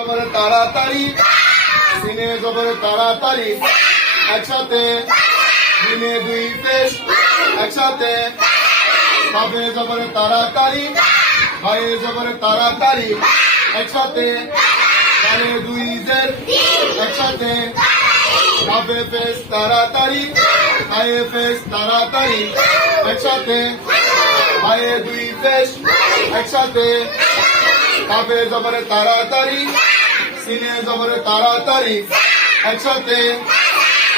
জবরে তাড়াতাড়ি, সিনে জবরে তাড়াতাড়ি, একসাথে মিনে দুই পেশ, একসাথে কাফে জবরে তাড়াতাড়ি, হায়ে জবরে তাড়াতাড়ি, একসাথে কালে দুই জের, একসাথে কাফে পেশ তাড়াতাড়ি, হায়ে পেশ তাড়াতাড়ি, একসাথে হায়ে দুই পেশ, একসাথে কাফে জবরে তাড়াতাড়ি, সিনে জবরে তাড়াতাড়ি, একসাথে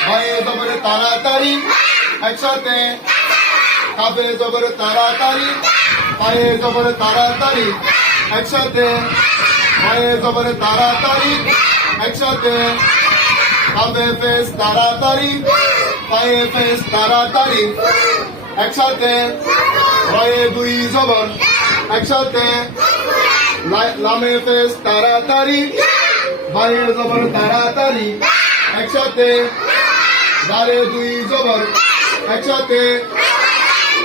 হায়ে জবরে তাড়াতাড়ি, একসাথে কাফে জবরে তাড়াতাড়ি, হায়ে জবরে তাড়াতাড়ি, একসাথে হায়ে জবরে তাড়াতাড়ি, একসাথে কাফে পেশ তাড়াতাড়ি, হায়ে পেশ তাড়াতাড়ি, একসাথে হায়ে দুই জবর, একসাথে লামে পেশ তাড়াতাড়ি, হায়ে জবর তাড়াতাড়ি, একসাথে দালে দুই জবর, একসাথে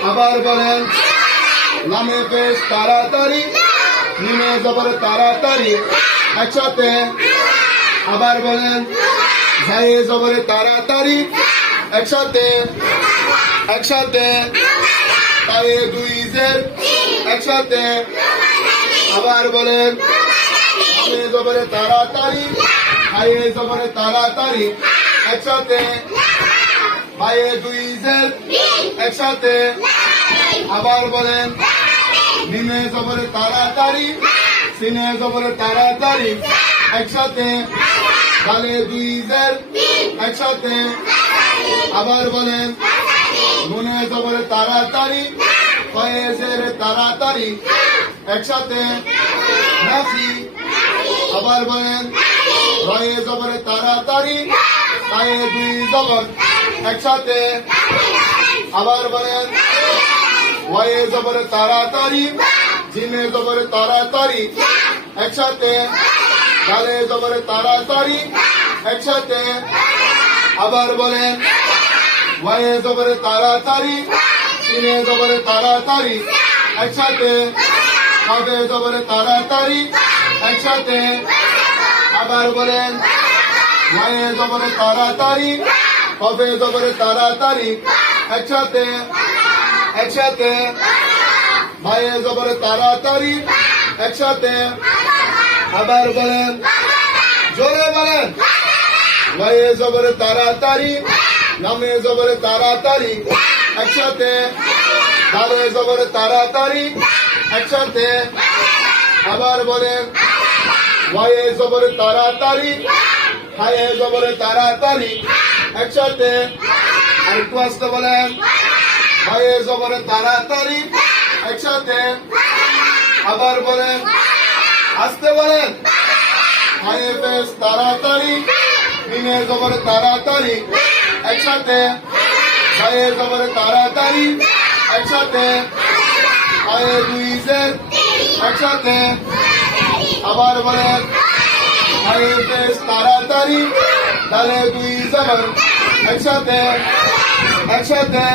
আবার বলেন লামে পেশ তাড়াতাড়ি, নিমে জবর তাড়াতাড়ি, একসাথে আবার বলেন ঝায়ে জবরে তাড়াতাড়ি, একসাথে একসাথে তায়ে দুই জের, একসাথে আবার বলেন লামে জবরে তাড়াতাড়ি, হায়ে জবরে তাড়াতাড়ি, একসাথে হায়ে দুই জের, একসাথে আবার বলেন নিমে জবরে তাড়াতাড়ি, সিনে জবরে তাড়াতাড়ি, একসাথে গালে দুই জের, একসাথে আবার বলেন নুনে জবরে তাড়াতাড়ি, হয়ে জের তাড়াতাড়ি, একসাথে নাফি আবার বলেন হয়ে জবরে তাড়াতাড়ি, হায়ে দুই জবর, একসাথে আবার বলেন ওয়ে জবরে তাড়াতাড়ি, জিমে জবরে তাড়াতাড়ি, একসাথে গালে জবরে তাড়াতাড়ি, একসাথে আবার বলেন ওয়ে জবরে তাড়াতাড়ি, সিনে জবরে তাড়াতাড়ি, একসাথে কাফে জবরে তাড়াতাড়ি, একসাথে আবার বলেন ওয়ে জবরে তাড়াতাড়ি, কাফে জবরে তাড়াতাড়ি, একসাথে একসাথে হায়ে জবরে তাড়াতাড়ি, একসাথে আবার বলেন জোরে বলেন ওয়ে জবরে তাড়াতাড়ি, নামে জবরে তাড়াতাড়ি, একসাথে দালে জবরে তাড়াতাড়ি, একসাথে আবার বলেন ওয়ে জবরে তাড়াতাড়ি, হায়ে জবরে তাড়াতাড়ি, একসাথে আরেকটু আসতে বলেন হায়ে জবরে তাড়াতাড়ি, একসাথে আবার বলেন আসতে বলেন হায়ে পেশ তাড়াতাড়ি, নিমে জবরে তাড়াতাড়ি, একসাথে হায়ে জবরে তাড়াতাড়ি, একসাথে হায়ে দুই জের, একসাথে আবার বলেন হায়ে পেশ তাড়াতাড়ি, দালে দুই জবর, একসাথে একসাথে